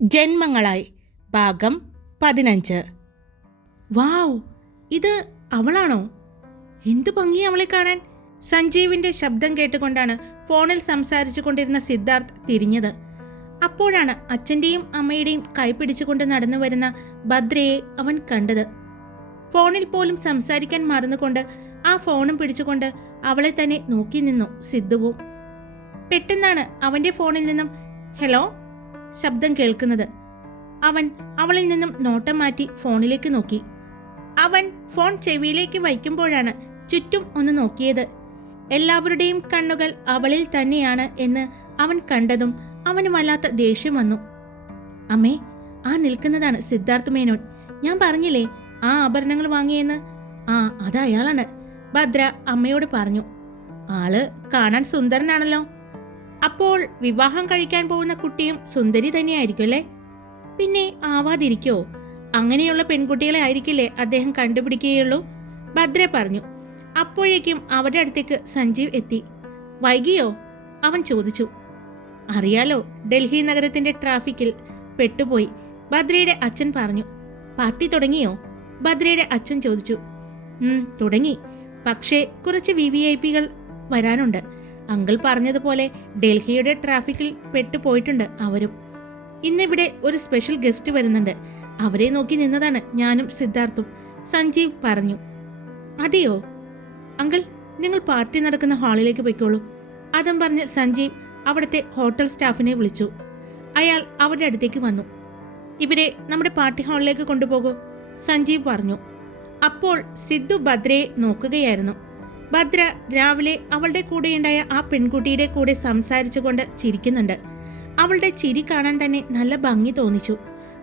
ജന്മങ്ങളായി ഭാഗം 15. വാവ്, ഇത് അവളാണോ? എന്തു ഭംഗി അവളെ കാണാൻ. സഞ്ജീവിന്റെ ശബ്ദം കേട്ടുകൊണ്ടാണ് ഫോണിൽ സംസാരിച്ചു കൊണ്ടിരുന്ന സിദ്ധാർത്ഥ് തിരിഞ്ഞത്. അപ്പോഴാണ് അച്ഛൻ്റെയും അമ്മയുടെയും കൈ പിടിച്ചുകൊണ്ട് നടന്നു വരുന്ന ഭദ്രയെ അവൻ കണ്ടത്. ഫോണിൽ പോലും സംസാരിക്കാൻ മറന്നുകൊണ്ട് ആ ഫോണും പിടിച്ചുകൊണ്ട് അവളെ തന്നെ നോക്കി നിന്നു സിദ്ധുവും. പെട്ടെന്നാണ് അവൻ്റെ ഫോണിൽ നിന്നും ഹലോ ശബ്ദം കേൾക്കുന്നത്. അവൻ അവളിൽ നിന്നും നോട്ടം മാറ്റി ഫോണിലേക്ക് നോക്കി. അവൻ ഫോൺ ചെവിയിലേക്ക് വയ്ക്കുമ്പോഴാണ് ചുറ്റും ഒന്ന് നോക്കിയത്. എല്ലാവരുടെയും കണ്ണുകൾ അവളിൽ തന്നെയാണ് എന്ന് അവൻ കണ്ടതും അവന് വല്ലാത്ത ദേഷ്യം വന്നു. അമ്മേ, ആ നിൽക്കുന്നതാണ് സിദ്ധാർത്ഥ് മേനോൻ. ഞാൻ പറഞ്ഞില്ലേ ആ ആഭരണങ്ങൾ വാങ്ങിയെന്ന്. ആ, അത് അയാളാണ്, ഭദ്ര അമ്മയോട് പറഞ്ഞു. ആള് കാണാൻ സുന്ദരനാണല്ലോ. അപ്പോൾ വിവാഹം കഴിക്കാൻ പോകുന്ന കുട്ടിയും സുന്ദരി തന്നെയായിരിക്കും അല്ലേ? പിന്നെ ആവാതിരിക്കോ? അങ്ങനെയുള്ള പെൺകുട്ടികളെ ആയിരിക്കില്ലേ അദ്ദേഹം കണ്ടുപിടിക്കുകയുള്ളൂ, ഭദ്ര പറഞ്ഞു. അപ്പോഴേക്കും അവരുടെ അടുത്തേക്ക് സഞ്ജീവ് എത്തി. വൈകിയോ? അവൻ ചോദിച്ചു. അറിയാലോ, ഡൽഹി നഗരത്തിന്റെ ട്രാഫിക്കിൽ പെട്ടുപോയി, ഭദ്രയുടെ അച്ഛൻ പറഞ്ഞു. പാർട്ടി തുടങ്ങിയോ? ഭദ്രയുടെ അച്ഛൻ ചോദിച്ചു. തുടങ്ങി, പക്ഷേ കുറച്ച് VVIPകൾ വരാനുണ്ട്. അങ്കിൾ പറഞ്ഞതുപോലെ ഡൽഹിയുടെ ട്രാഫിക്കിൽ പെട്ടുപോയിട്ടുണ്ട് അവരും. ഇന്നിവിടെ ഒരു സ്പെഷ്യൽ ഗസ്റ്റ് വരുന്നുണ്ട്. അവരെ നോക്കി നിന്നതാണ് ഞാനും സിദ്ധാർത്ഥും, സഞ്ജീവ് പറഞ്ഞു. അതെയോ അങ്കിൾ, നിങ്ങൾ പാർട്ടി നടക്കുന്ന ഹാളിലേക്ക് പോയിക്കോളൂ. അതും പറഞ്ഞ് സഞ്ജീവ് അവിടുത്തെ ഹോട്ടൽ സ്റ്റാഫിനെ വിളിച്ചു. അയാൾ അവരുടെ അടുത്തേക്ക് വന്നു. ഇവരെ നമ്മുടെ പാർട്ടി ഹാളിലേക്ക് കൊണ്ടുപോകൂ, സഞ്ജീവ് പറഞ്ഞു. അപ്പോൾ സിദ്ധു ഭദ്രയെ നോക്കുകയായിരുന്നു. ഭദ്ര രാവിലെ അവളുടെ കൂടെയുണ്ടായ ആ പെൺകുട്ടിയുടെ കൂടെ സംസാരിച്ചുകൊണ്ട് ചിരിക്കുന്നുണ്ട്. അവളുടെ ചിരി കാണാൻ തന്നെ നല്ല ഭംഗി തോന്നിച്ചു.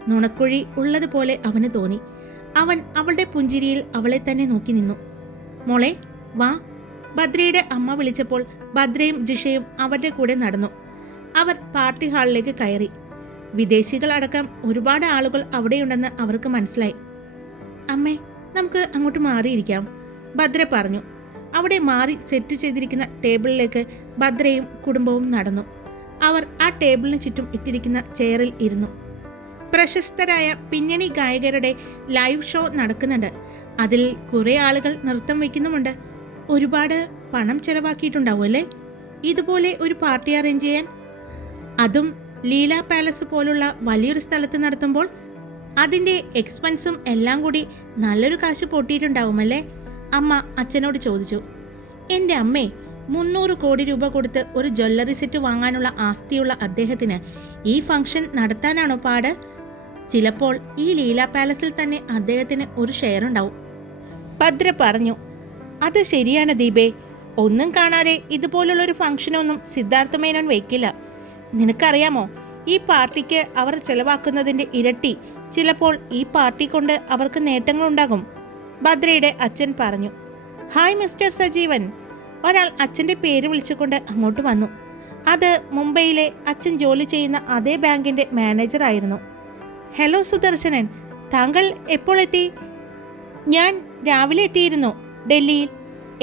നുണക്കുഴി ഉള്ളതുപോലെ അവന് തോന്നി. അവൻ അവളുടെ പുഞ്ചിരിയിൽ അവളെ തന്നെ നോക്കി നിന്നു. മോളെ വാ, ഭദ്രയുടെ അമ്മ വിളിച്ചപ്പോൾ ഭദ്രയും ജിഷയും അവരുടെ കൂടെ നടന്നു. അവർ പാർട്ടി ഹാളിലേക്ക് കയറി. വിദേശികൾ അടക്കം ഒരുപാട് ആളുകൾ അവിടെയുണ്ടെന്ന് അവർക്ക് മനസ്സിലായി. അമ്മേ, നമുക്ക് അങ്ങോട്ട് മാറിയിരിക്കാം, ഭദ്ര പറഞ്ഞു. അവിടെ മാറി സെറ്റ് ചെയ്തിരിക്കുന്ന ടേബിളിലേക്ക് ഭദ്രയും കുടുംബവും നടന്നു. അവർ ആ ടേബിളിന് ചുറ്റും ഇട്ടിരിക്കുന്ന ചെയറിൽ ഇരുന്നു. പ്രശസ്തരായ പിന്നണി ഗായകരുടെ ലൈവ് ഷോ നടക്കുന്നുണ്ട്. അതിൽ കുറേ ആളുകൾ നൃത്തം വയ്ക്കുന്നുമുണ്ട്. ഒരുപാട് പണം ചെലവാക്കിയിട്ടുണ്ടാവും അല്ലേ ഇതുപോലെ ഒരു പാർട്ടി അറേഞ്ച് ചെയ്യാൻ? അതും ലീല പാലസ് പോലുള്ള വലിയൊരു സ്ഥലത്ത് നടത്തുമ്പോൾ അതിൻ്റെ എക്സ്പെൻസും എല്ലാം കൂടി നല്ലൊരു കാശ് പൊട്ടിയിട്ടുണ്ടാവുമല്ലേ? അമ്മ അച്ഛനോട് ചോദിച്ചു. എൻ്റെ അമ്മേ, 300 കോടി രൂപ കൊടുത്ത് ഒരു ജ്വല്ലറി സെറ്റ് വാങ്ങാനുള്ള ആസ്തിയുള്ള അദ്ദേഹത്തിന് ഈ ഫംഗ്ഷൻ നടത്താനാണോ പാട്? ചിലപ്പോൾ ഈ ലീല പാലസിൽ തന്നെ അദ്ദേഹത്തിന് ഒരു ഷെയർ ഉണ്ടാവും, ഭദ്ര പറഞ്ഞു. അത് ശരിയാണ് ദീപേ, ഒന്നും കാണാതെ ഇതുപോലുള്ളൊരു ഫംഗ്ഷനൊന്നും സിദ്ധാർത്ഥ മേനോൻ വയ്ക്കില്ല. നിനക്കറിയാമോ, ഈ പാർട്ടിക്ക് അവർ ചെലവാക്കുന്നതിൻ്റെ ഇരട്ടി ചിലപ്പോൾ ഈ പാർട്ടി കൊണ്ട് അവർക്ക് നേട്ടങ്ങളുണ്ടാകും, ഭദ്രയുടെ അച്ഛൻ പറഞ്ഞു. ഹായ് മിസ്റ്റർ സജീവൻ, ഒരാൾ അച്ഛൻ്റെ പേര് വിളിച്ചുകൊണ്ട് അങ്ങോട്ട് വന്നു. അത് മുംബൈയിലെ അച്ഛൻ ജോലി ചെയ്യുന്ന അതേ ബാങ്കിൻ്റെ മാനേജറായിരുന്നു. ഹലോ സുദർശനൻ, താങ്കൾ എപ്പോൾ എത്തി? ഞാൻ രാവിലെ എത്തിയിരുന്നു ഡൽഹിയിൽ.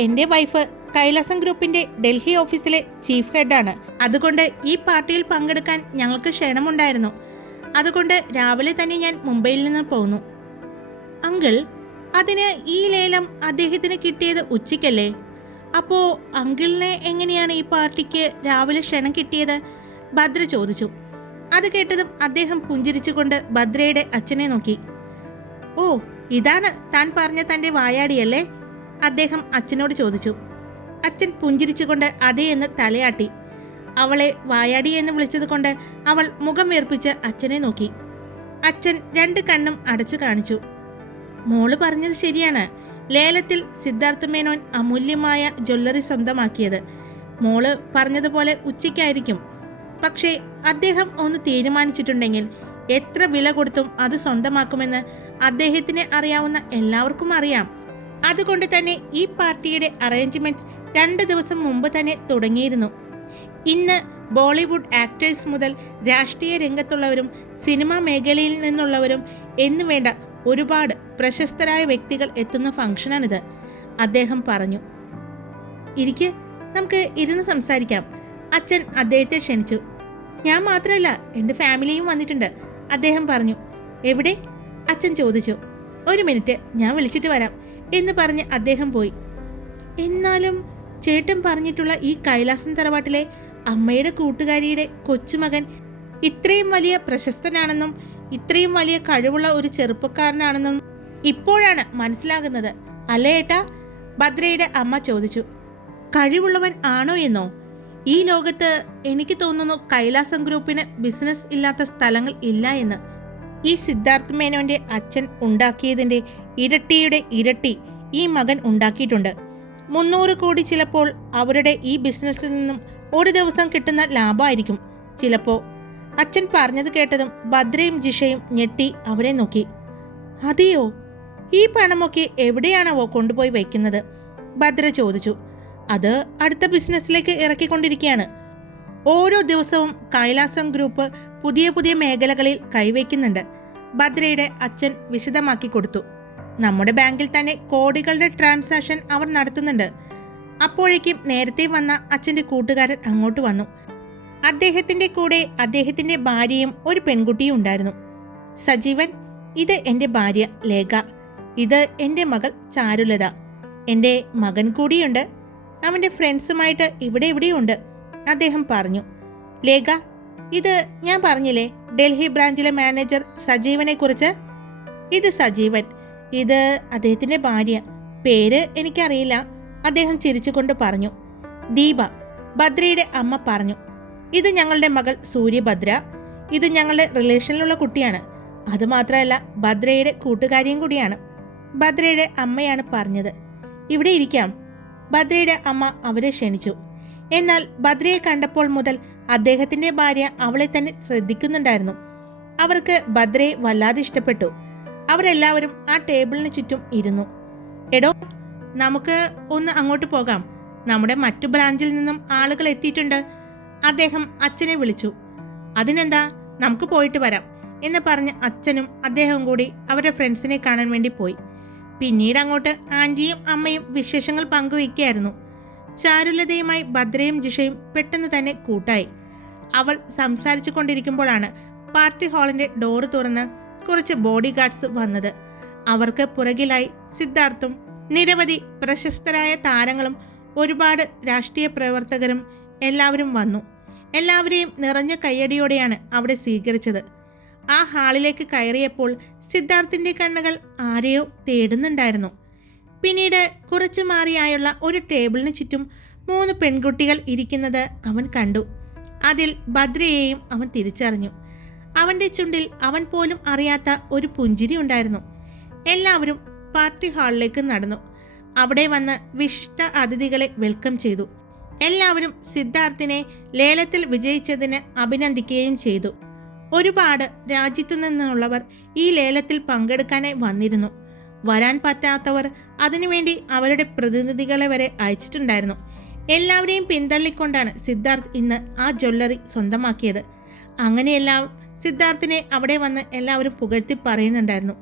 എൻ്റെ വൈഫ് കൈലാസം ഗ്രൂപ്പിൻ്റെ ഡൽഹി ഓഫീസിലെ ചീഫ് ഹെഡാണ്. അതുകൊണ്ട് ഈ പാർട്ടിയിൽ പങ്കെടുക്കാൻ ഞങ്ങൾക്ക് ക്ഷണമുണ്ടായിരുന്നു. അതുകൊണ്ട് രാവിലെ തന്നെ ഞാൻ മുംബൈയിൽ നിന്ന് പോന്നു. അങ്കിൾ, അതിന് ഈ ലേലം അദ്ദേഹത്തിന് കിട്ടിയത് ഉച്ചയ്ക്കല്ലേ? അപ്പോൾ അങ്കിളിനെ എങ്ങനെയാണ് ഈ പാർട്ടിക്ക് രാവിലെ ക്ഷണം കിട്ടിയത്? ഭദ്ര ചോദിച്ചു. അത് കേട്ടതും അദ്ദേഹം പുഞ്ചിരിച്ചുകൊണ്ട് ഭദ്രയുടെ അച്ഛനെ നോക്കി. ഓ, ഇതാണ് താൻ പറഞ്ഞ തൻ്റെ വായാടിയല്ലേ? അദ്ദേഹം അച്ഛനോട് ചോദിച്ചു. അച്ഛൻ പുഞ്ചിരിച്ചുകൊണ്ട് അതേ എന്ന് തലയാട്ടി. അവളെ വായാടി എന്ന് വിളിച്ചത് കൊണ്ട് അവൾ മുഖം വീർപ്പിച്ച് അച്ഛനെ നോക്കി. അച്ഛൻ 2 കണ്ണും അടച്ചു കാണിച്ചു. മോള് പറഞ്ഞത് ശരിയാണ്. ലേലത്തിൽ സിദ്ധാർത്ഥ മേനോൻ അമൂല്യമായ ജ്വല്ലറി സ്വന്തമാക്കിയത്. മോള് പറഞ്ഞതുപോലെ ഉച്ചയ്ക്കായിരിക്കും. പക്ഷേ അദ്ദേഹം ഒന്ന് തീരുമാനിച്ചിട്ടുണ്ടെങ്കിൽ എത്ര വില കൊടുത്തും അത് സ്വന്തമാക്കുമെന്ന് അദ്ദേഹത്തിന് അറിയാവുന്ന എല്ലാവർക്കും അറിയാം. അതുകൊണ്ട് തന്നെ ഈ പാർട്ടിയുടെ അറേഞ്ച്മെന്റ്സ് 2 ദിവസം മുമ്പ് തന്നെ തുടങ്ങിയിരുന്നു. ഇന്ന് ബോളിവുഡ് ആക്ടേഴ്സ് മുതൽ രാഷ്ട്രീയ രംഗത്തുള്ളവരും സിനിമാ മേഖലയിൽ നിന്നുള്ളവരും എന്നുവേണ്ട ഒരുപാട് പ്രശസ്തരായ വ്യക്തികൾ എത്തുന്ന ഫംഗ്ഷനാണിത്, അദ്ദേഹം പറഞ്ഞു. നമുക്ക് ഇരുന്ന് സംസാരിക്കാം, അച്ഛൻ അദ്ദേഹത്തെ ക്ഷണിച്ചു. ഞാൻ മാത്രമല്ല, എൻ്റെ ഫാമിലിയും വന്നിട്ടുണ്ട്, അദ്ദേഹം പറഞ്ഞു. എവിടെ? അച്ഛൻ ചോദിച്ചു. 1 മിനിറ്റ്, ഞാൻ വിളിച്ചിട്ട് വരാം എന്ന് പറഞ്ഞ് അദ്ദേഹം പോയി. എന്നാലും ചേട്ടൻ പറഞ്ഞിട്ടുള്ള ഈ കൈലാസം തറവാട്ടിലെ അമ്മയുടെ കൂട്ടുകാരിയുടെ കൊച്ചുമകൻ ഇത്രയും വലിയ പ്രശസ്തനാണെന്നും ഇത്രയും വലിയ കഴിവുള്ള ഒരു ചെറുപ്പക്കാരനാണെന്നും ഇപ്പോഴാണ് മനസ്സിലാകുന്നത്, അല്ലേ ഏട്ടാ? ഭദ്രയുടെ അമ്മ ചോദിച്ചു. കഴിവുള്ളവൻ ആണോ എന്നോ? ഈ ലോകത്ത് എനിക്ക് തോന്നുന്നു കൈലാസം ഗ്രൂപ്പിന് ബിസിനസ് ഇല്ലാത്ത സ്ഥലങ്ങൾ ഇല്ല എന്ന്. ഈ സിദ്ധാർത്ഥ് മേനോന്റെ അച്ഛൻ ഉണ്ടാക്കിയതിൻ്റെ ഇരട്ടിയുടെ ഇരട്ടി ഈ മകൻ ഉണ്ടാക്കിയിട്ടുണ്ട്. 300 കോടി ചിലപ്പോൾ അവരുടെ ഈ ബിസിനസ്സിൽ നിന്നും ഒരു ദിവസം കിട്ടുന്ന ലാഭമായിരിക്കും ചിലപ്പോൾ. അച്ഛൻ പറഞ്ഞത് കേട്ടതും ഭദ്രയും ജിഷയും ഞെട്ടി അവരെ നോക്കി. അതെയോ? ഈ പണമൊക്കെ എവിടെയാണവോ കൊണ്ടുപോയി വയ്ക്കുന്നത്? ഭദ്ര ചോദിച്ചു. അത് അടുത്ത ബിസിനസ്സിലേക്ക് ഇറക്കിക്കൊണ്ടിരിക്കുകയാണ്. ഓരോ ദിവസവും കൈലാസം ഗ്രൂപ്പ് പുതിയ പുതിയ മേഖലകളിൽ കൈവയ്ക്കുന്നുണ്ട്. ഭദ്രയുടെ അച്ഛൻ വിശദമാക്കി കൊടുത്തു. നമ്മുടെ ബാങ്കിൽ തന്നെ കോടികളുടെ ട്രാൻസാക്ഷൻ അവർ നടത്തുന്നുണ്ട്. അപ്പോഴേക്കും നേരത്തെ വന്ന അച്ഛൻ്റെ കൂട്ടുകാരൻ അങ്ങോട്ട് വന്നു. അദ്ദേഹത്തിൻ്റെ കൂടെ അദ്ദേഹത്തിൻ്റെ ഭാര്യയും ഒരു പെൺകുട്ടിയും ഉണ്ടായിരുന്നു. സജീവൻ, ഇത് എൻ്റെ ഭാര്യ ലേഖ. ഇത് എൻ്റെ മകൾ ചാരുലത. എൻ്റെ മകൻ കൂടിയുണ്ട്. അവൻ്റെ ഫ്രണ്ട്സുമായിട്ട് ഇവിടെ ഇവിടെയുണ്ട്, അദ്ദേഹം പറഞ്ഞു. ലേഖ, ഇത് ഞാൻ പറഞ്ഞില്ലേ ഡൽഹി ബ്രാഞ്ചിലെ മാനേജർ സജീവനെ കുറിച്ച്? ഇത് സജീവൻ. ഇത് അദ്ദേഹത്തിൻ്റെ ഭാര്യ. പേര് എനിക്കറിയില്ല, അദ്ദേഹം ചിരിച്ചുകൊണ്ട് പറഞ്ഞു. ദീപ, ഭദ്രയുടെ അമ്മ പറഞ്ഞു. ഇത് ഞങ്ങളുടെ മകൾ സൂര്യഭദ്ര. ഇത് ഞങ്ങളുടെ റിലേഷനിലുള്ള കുട്ടിയാണ്. അതുമാത്രമല്ല, ഭദ്രയുടെ കൂട്ടുകാരിയും കൂടിയാണ്, ഭദ്രയുടെ അമ്മയാണ് പറഞ്ഞത്. ഇവിടെ ഇരിക്കാം. ഭദ്രയുടെ അമ്മ അവരെ ക്ഷണിച്ചു. എന്നാൽ ഭദ്രയെ കണ്ടപ്പോൾ മുതൽ അദ്ദേഹത്തിൻ്റെ ഭാര്യ അവളെ തന്നെ ശ്രദ്ധിക്കുന്നുണ്ടായിരുന്നു. അവർക്ക് ഭദ്രയെ വല്ലാതെ ഇഷ്ടപ്പെട്ടു. അവരെല്ലാവരും ആ ടേബിളിന് ചുറ്റും ഇരുന്നു. എടോ, നമുക്ക് ഒന്ന് അങ്ങോട്ട് പോകാം. നമ്മുടെ മറ്റു ബ്രാഞ്ചിൽ നിന്നും ആളുകൾ എത്തിയിട്ടുണ്ട്, അദ്ദേഹം അച്ഛനെ വിളിച്ചു. അതിനെന്താ, നമുക്ക് പോയിട്ട് വരാം എന്ന് പറഞ്ഞ് അച്ഛനും അദ്ദേഹവും കൂടി അവരുടെ ഫ്രണ്ട്സിനെ കാണാൻ വേണ്ടി പോയി. പിന്നീട് അങ്ങോട്ട് ആൻറ്റിയും അമ്മയും വിശേഷങ്ങൾ പങ്കുവയ്ക്കുകയായിരുന്നു. ചാരുലതയുമായി ഭദ്രയും ജിഷയും പെട്ടെന്ന് തന്നെ കൂട്ടായി. അവൾ സംസാരിച്ചു കൊണ്ടിരിക്കുമ്പോഴാണ് പാർട്ടി ഹാളിൻ്റെ ഡോറ് തുറന്ന് കുറച്ച് ബോഡി ഗാർഡ്സ് വന്നത്. അവർക്ക് പുറകിലായി സിദ്ധാർത്ഥും നിരവധി പ്രശസ്തരായ താരങ്ങളും ഒരുപാട് രാഷ്ട്രീയ പ്രവർത്തകരും എല്ലാവരും വന്നു. എല്ലാവരെയും നിറഞ്ഞ കയ്യടിയോടെയാണ് അവിടെ സ്വീകരിച്ചത്. ആ ഹാളിലേക്ക് കയറിയപ്പോൾ സിദ്ധാർത്ഥിൻ്റെ കണ്ണുകൾ ആരെയോ തേടുന്നുണ്ടായിരുന്നു. പിന്നീട് കുറച്ചു മാറിയായുള്ള ഒരു ടേബിളിന് ചുറ്റും 3 പെൺകുട്ടികൾ ഇരിക്കുന്നത് അവൻ കണ്ടു. അതിൽ ഭദ്രയെയും അവൻ തിരിച്ചറിഞ്ഞു. അവൻ്റെ ചുണ്ടിൽ അവൻ പോലും അറിയാത്ത ഒരു പുഞ്ചിരി ഉണ്ടായിരുന്നു. എല്ലാവരും പാർട്ടി ഹാളിലേക്ക് നടന്നു. അവിടെ വന്ന് വിശിഷ്ട അതിഥികളെ വെൽക്കം ചെയ്തു. എല്ലാവരും സിദ്ധാർത്ഥിനെ ലേലത്തിൽ വിജയിച്ചതിന് അഭിനന്ദിക്കുകയും ചെയ്തു. ഒരുപാട് രാജ്യത്തു നിന്നുള്ളവർ ഈ ലേലത്തിൽ പങ്കെടുക്കാനായി വന്നിരുന്നു. വരാൻ പറ്റാത്തവർ അതിനുവേണ്ടി അവരുടെ പ്രതിനിധികളെ വരെ അയച്ചിട്ടുണ്ടായിരുന്നു. എല്ലാവരെയും പിന്തള്ളിക്കൊണ്ടാണ് സിദ്ധാർത്ഥ് ഇന്ന് ആ ജ്വല്ലറി സ്വന്തമാക്കിയത്. അങ്ങനെയെല്ലാം സിദ്ധാർത്ഥിനെ അവിടെ വന്ന് എല്ലാവരും പുകഴ്ത്തി പറയുന്നുണ്ടായിരുന്നു.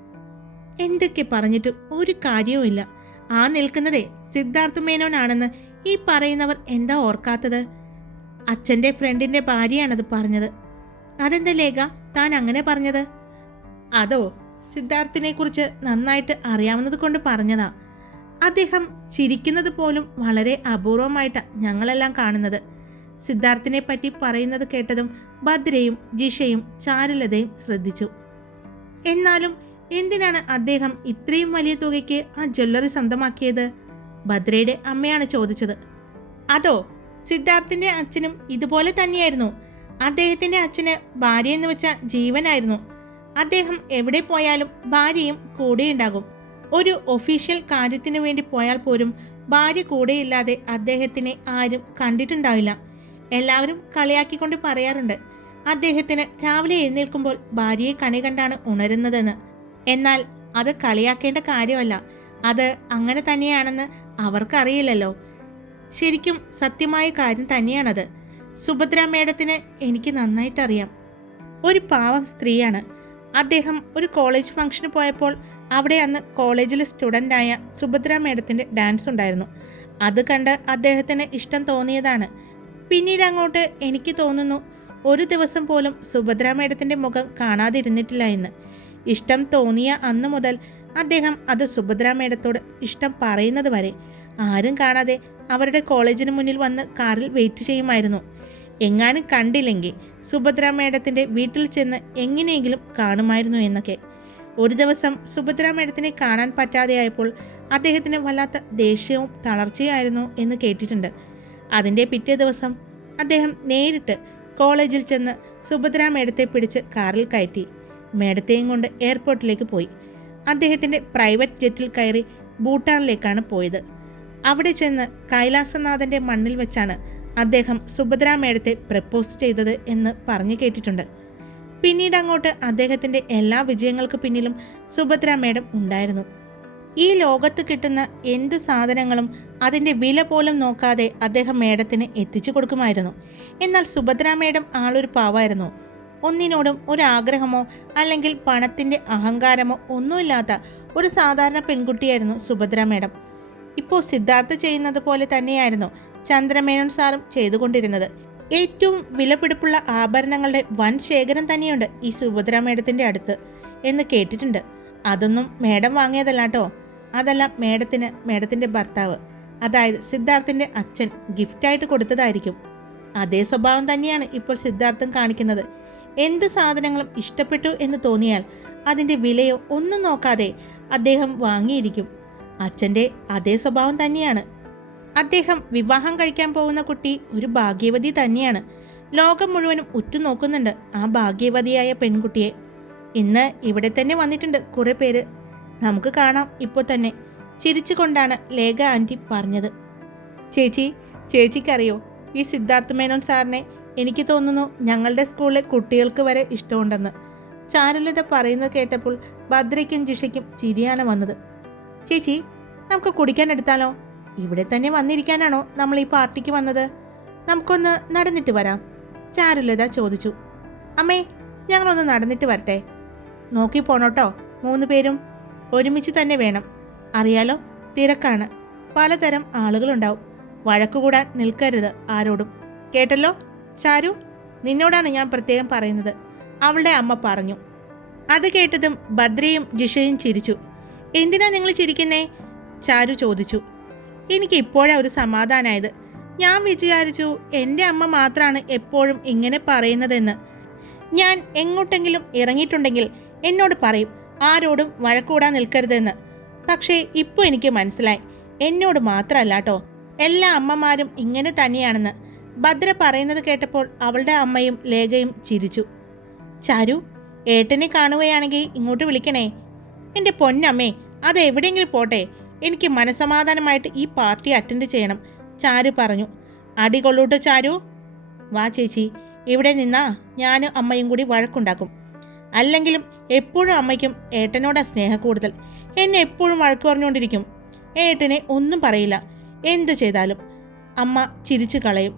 എന്തൊക്കെ പറഞ്ഞിട്ടും ഒരു കാര്യവുമില്ല. ആ നിൽക്കുന്നതേ സിദ്ധാർത്ഥ് മേനോനാണെന്ന് ഈ പറയുന്നവർ എന്താ ഓർക്കാത്തത്? അച്ഛൻ്റെ ഫ്രണ്ടിൻ്റെ ഭാര്യയാണത് പറഞ്ഞത്. അതെന്താ ലേഖ താൻ അങ്ങനെ പറഞ്ഞത്? അതോ, സിദ്ധാർത്ഥിനെ കുറിച്ച് നന്നായിട്ട് അറിയാവുന്നത് കൊണ്ട് പറഞ്ഞതാ. അദ്ദേഹം ചിരിക്കുന്നത് പോലും വളരെ അപൂർവമായിട്ടാണ് ഞങ്ങളെല്ലാം കാണുന്നത്. സിദ്ധാർത്ഥിനെ പറ്റി പറയുന്നത് കേട്ടതും ഭദ്രയും ജിഷയും ചാരുലതയും ശ്രദ്ധിച്ചു. എന്നാലും എന്തിനാണ് അദ്ദേഹം ഇത്രയും വലിയ തുകയ്ക്ക് ആ ജ്വല്ലറി സ്വന്തമാക്കിയത്? ഭദ്രയുടെ അമ്മയാണ് ചോദിച്ചത്. അതോ, സിദ്ധാർത്ഥിൻ്റെ അച്ഛനും ഇതുപോലെ തന്നെയായിരുന്നു. അദ്ദേഹത്തിൻ്റെ അച്ഛന് ഭാര്യയെന്ന് വെച്ച ജീവനായിരുന്നു. അദ്ദേഹം എവിടെ പോയാലും ഭാര്യയും കൂടെയുണ്ടാകും. ഒരു ഒഫീഷ്യൽ കാര്യത്തിന് വേണ്ടി പോയാൽ പോലും ഭാര്യ കൂടെയില്ലാതെ അദ്ദേഹത്തിനെ ആരും കണ്ടിട്ടുണ്ടാവില്ല. എല്ലാവരും കളിയാക്കിക്കൊണ്ട് പറയാറുണ്ട് അദ്ദേഹത്തിന് രാവിലെ എഴുന്നേൽക്കുമ്പോൾ ഭാര്യയെ കണി കണ്ടാണ് ഉണരുന്നതെന്ന്. എന്നാൽ അത് കളിയാക്കേണ്ട കാര്യമല്ല, അത് അങ്ങനെ തന്നെയാണെന്ന് അവർക്കറിയില്ലല്ലോ. ശരിക്കും സത്യമായ കാര്യം തന്നെയാണത്. സുഭദ്ര മേഡത്തിന് എനിക്ക് നന്നായിട്ടറിയാം. ഒരു പാവം സ്ത്രീയാണ്. അദ്ദേഹം ഒരു കോളേജ് ഫംഗ്ഷന് പോയപ്പോൾ അവിടെ അന്ന് കോളേജിലെ സ്റ്റുഡൻ്റായ സുഭദ്ര മേഡത്തിൻ്റെ ഡാൻസ് ഉണ്ടായിരുന്നു. അത് കണ്ട് അദ്ദേഹത്തിന് ഇഷ്ടം തോന്നിയതാണ്. പിന്നീട് അങ്ങോട്ട് എനിക്ക് തോന്നുന്നു ഒരു ദിവസം പോലും സുഭദ്ര മേഡത്തിൻ്റെ മുഖം കാണാതിരുന്നിട്ടില്ല എന്ന്. ഇഷ്ടം തോന്നിയ അന്ന് മുതൽ അദ്ദേഹം അത് സുഭദ്ര മേഡത്തോട് ഇഷ്ടം പറയുന്നത് വരെ ആരും കാണാതെ അവരുടെ കോളേജിന് മുന്നിൽ വന്ന് കാറിൽ വെയിറ്റ് ചെയ്യുമായിരുന്നു. എങ്ങാനും കണ്ടില്ലെങ്കിൽ സുഭദ്ര മേഡത്തിൻ്റെ വീട്ടിൽ ചെന്ന് എങ്ങനെയെങ്കിലും കാണുമായിരുന്നു എന്നൊക്കെ. ഒരു ദിവസം സുഭദ്ര മേഡത്തിനെ കാണാൻ പറ്റാതെയായപ്പോൾ അദ്ദേഹത്തിന് വല്ലാത്ത ദേഷ്യവും തളർച്ചയായിരുന്നു എന്ന് കേട്ടിട്ടുണ്ട്. അതിൻ്റെ പിറ്റേ ദിവസം അദ്ദേഹം നേരിട്ട് കോളേജിൽ ചെന്ന് സുഭദ്ര മേഡത്തെ പിടിച്ച് കാറിൽ കയറ്റി മേഡത്തെയും കൊണ്ട് എയർപോർട്ടിലേക്ക് പോയി. അദ്ദേഹത്തിൻ്റെ പ്രൈവറ്റ് ജെറ്റിൽ കയറി ഭൂട്ടാനിലേക്കാണ് പോയത്. അവിടെ ചെന്ന് കൈലാസനാഥൻ്റെ മണ്ണിൽ വെച്ചാണ് അദ്ദേഹം സുഭദ്ര മേഡത്തെ പ്രപ്പോസ് ചെയ്തത് എന്ന് പറഞ്ഞു കേട്ടിട്ടുണ്ട്. പിന്നീട് അങ്ങോട്ട് അദ്ദേഹത്തിൻ്റെ എല്ലാ വിജയങ്ങൾക്ക് പിന്നിലും സുഭദ്ര മേഡം ഉണ്ടായിരുന്നു. ഈ ലോകത്ത് കിട്ടുന്ന എന്ത് സാധനങ്ങളും അതിൻ്റെ വില പോലും നോക്കാതെ അദ്ദേഹം മേഡത്തിന് എത്തിച്ചു കൊടുക്കുമായിരുന്നു. എന്നാൽ സുഭദ്ര മേഡം ആളൊരു പാവായിരുന്നു. ഒന്നിനോടും ഒരു ആഗ്രഹമോ അല്ലെങ്കിൽ പണത്തിൻ്റെ അഹങ്കാരമോ ഒന്നുമില്ലാത്ത ഒരു സാധാരണ പെൺകുട്ടിയായിരുന്നു സുഭദ്ര മേഡം. ഇപ്പോൾ സിദ്ധാർത്ഥ ചെയ്യുന്നത് പോലെ തന്നെയായിരുന്നു ചന്ദ്രമേനോൻ സാറും ചെയ്തുകൊണ്ടിരുന്നത്. ഏറ്റവും വിലപിടിപ്പുള്ള ആഭരണങ്ങളുടെ വൻ ശേഖരം തന്നെയുണ്ട് ഈ സുഭദ്ര മേഡത്തിൻ്റെ അടുത്ത് എന്ന് കേട്ടിട്ടുണ്ട്. അതൊന്നും മേഡം വാങ്ങിയതല്ല കേട്ടോ. അതെല്ലാം മേഡത്തിൻ്റെ ഭർത്താവ്, അതായത് സിദ്ധാർത്ഥിൻ്റെ അച്ഛൻ ഗിഫ്റ്റായിട്ട് കൊടുത്തതായിരിക്കും. അതേ സ്വഭാവം തന്നെയാണ് ഇപ്പോൾ സിദ്ധാർത്ഥം കാണിക്കുന്നത്. എന്ത് സാധനങ്ങളും ഇഷ്ടപ്പെട്ടു എന്ന് തോന്നിയാൽ അതിൻ്റെ വിലയോ ഒന്നും നോക്കാതെ അദ്ദേഹം വാങ്ങിയിരിക്കും. അച്ഛൻ്റെ അതേ സ്വഭാവം തന്നെയാണ്. അദ്ദേഹം വിവാഹം കഴിക്കാൻ പോകുന്ന കുട്ടി ഒരു ഭാഗ്യവതി തന്നെയാണ്. ലോകം മുഴുവനും ഉറ്റുനോക്കുന്നുണ്ട് ആ ഭാഗ്യവതിയായ പെൺകുട്ടിയെ. ഇന്ന് ഇവിടെ തന്നെ വന്നിട്ടുണ്ട് കുറേ പേര്. നമുക്ക് കാണാം ഇപ്പോൾ തന്നെ. ചിരിച്ചുകൊണ്ടാണ് ലേഖ ആൻറ്റി പറഞ്ഞത്. ചേച്ചിക്കറിയോ, ഈ സിദ്ധാർത്ഥ മേനോൻ സാറിനെ എനിക്ക് തോന്നുന്നു ഞങ്ങളുടെ സ്കൂളിലെ കുട്ടികൾക്ക് വരെ ഇഷ്ടമുണ്ടെന്ന്. ചാരുലത പറയുന്നത് കേട്ടപ്പോൾ ഭദ്രയ്ക്കും ജിഷയ്ക്കും ചിരിയാണ് വന്നത്. ചേച്ചി, നമുക്ക് കുടിക്കാൻ എടുത്താലോ? ഇവിടെ തന്നെ വന്നിരിക്കാനാണോ നമ്മൾ ഈ പാർട്ടിക്ക് വന്നത്? നമുക്കൊന്ന് നടന്നിട്ട് വരാം, ചാരുലത ചോദിച്ചു. അമ്മേ, ഞങ്ങളൊന്ന് നടന്നിട്ട് വരട്ടെ. നോക്കി പോണോട്ടോ, 3 പേരും ഒരുമിച്ച് തന്നെ വേണം. അറിയാലോ, തിരക്കാണ്, പലതരം ആളുകളുണ്ടാവും. വഴക്കുകൂടാൻ നിൽക്കരുത് ആരോടും, കേട്ടല്ലോ? ചാരു, നിന്നോടാണ് ഞാൻ പ്രത്യേകം പറയുന്നത്, അവളുടെ അമ്മ പറഞ്ഞു. അത് കേട്ടതും ഭദ്രയും ജിഷയും ചിരിച്ചു. എന്തിനാ നിങ്ങൾ ചിരിക്കുന്നേ? ചാരു ചോദിച്ചു. എനിക്ക് ഇപ്പോഴാണ് ഒരു സമാധാനമായത്. ഞാൻ വിചാരിച്ചു എൻ്റെ അമ്മ മാത്രമാണ് എപ്പോഴും ഇങ്ങനെ പറയുന്നതെന്ന്. ഞാൻ എങ്ങോട്ടെങ്കിലും ഇറങ്ങിയിട്ടുണ്ടെങ്കിൽ എന്നോട് പറയും ആരോടും വഴക്കൂടാൻ നിൽക്കരുതെന്ന്. പക്ഷേ ഇപ്പോൾ എനിക്ക് മനസ്സിലായി, എന്നോട് മാത്രമല്ല കേട്ടോ, എല്ലാ അമ്മമാരും ഇങ്ങനെ തന്നെയാണെന്ന്. ഭദ്ര പറയുന്നത് കേട്ടപ്പോൾ അവളുടെ അമ്മയും ലേഖയും ചിരിച്ചു. ചാരു, ഏട്ടനെ കാണുകയാണെങ്കിൽ ഇങ്ങോട്ട് വിളിക്കണേ. എൻ്റെ പൊന്നമ്മേ, അത് എവിടെയെങ്കിലും പോട്ടെ, എനിക്ക് മനസമാധാനമായിട്ട് ഈ പാർട്ടി അറ്റൻഡ് ചെയ്യണം, ചാരു പറഞ്ഞു. അടികൊള്ളൂട്ടോ ചാരു. വാ ചേച്ചി, ഇവിടെ നിന്നാ ഞാനും അമ്മയും കൂടി വഴക്കുണ്ടാക്കും. അല്ലെങ്കിലും എപ്പോഴും അമ്മയ്ക്കും ഏട്ടനോടാ സ്നേഹം കൂടുതൽ. എന്നെ എപ്പോഴും വഴക്ക് പറഞ്ഞുകൊണ്ടിരിക്കും. ഏട്ടനെ ഒന്നും പറയില്ല, എന്ത് ചെയ്താലും. അമ്മ ചിരിച്ചു കളയും.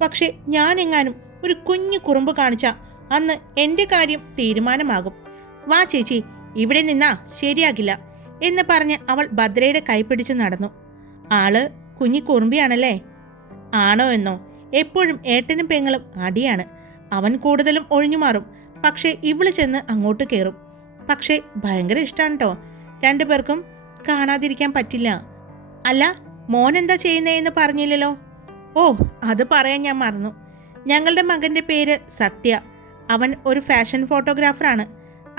പക്ഷെ ഞാനെങ്ങാനും ഒരു കുഞ്ഞു കുറുമ്പ് കാണിച്ചാൽ അന്ന് എൻ്റെ കാര്യം തീരുമാനമാകും. വാ ചേച്ചി, ഇവിടെ നിന്നാ ശരിയാകില്ല എന്ന് പറഞ്ഞ് അവൾ ഭദ്രയുടെ കൈപിടിച്ച് നടന്നു. ആള് കുഞ്ഞി കുറുമ്പിയാണല്ലേ? ആണോ എന്നോ, എപ്പോഴും ഏട്ടനും പെങ്ങളും അടിയാണ്. അവൻ കൂടുതലും ഒഴിഞ്ഞു മാറും, പക്ഷേ ഇവള് ചെന്ന് അങ്ങോട്ട് കയറും. പക്ഷേ ഭയങ്കര ഇഷ്ടമാണ് കേട്ടോ, 2 പേർക്കും കാണാതിരിക്കാൻ പറ്റില്ല. അല്ല, മോൻ എന്താ ചെയ്യുന്നതെന്ന് പറഞ്ഞില്ലല്ലോ? ഓ, അത് പറയാൻ ഞാൻ മറന്നു. ഞങ്ങളുടെ മകൻ്റെ പേര് സത്യ. അവൻ ഒരു ഫാഷൻ ഫോട്ടോഗ്രാഫറാണ്.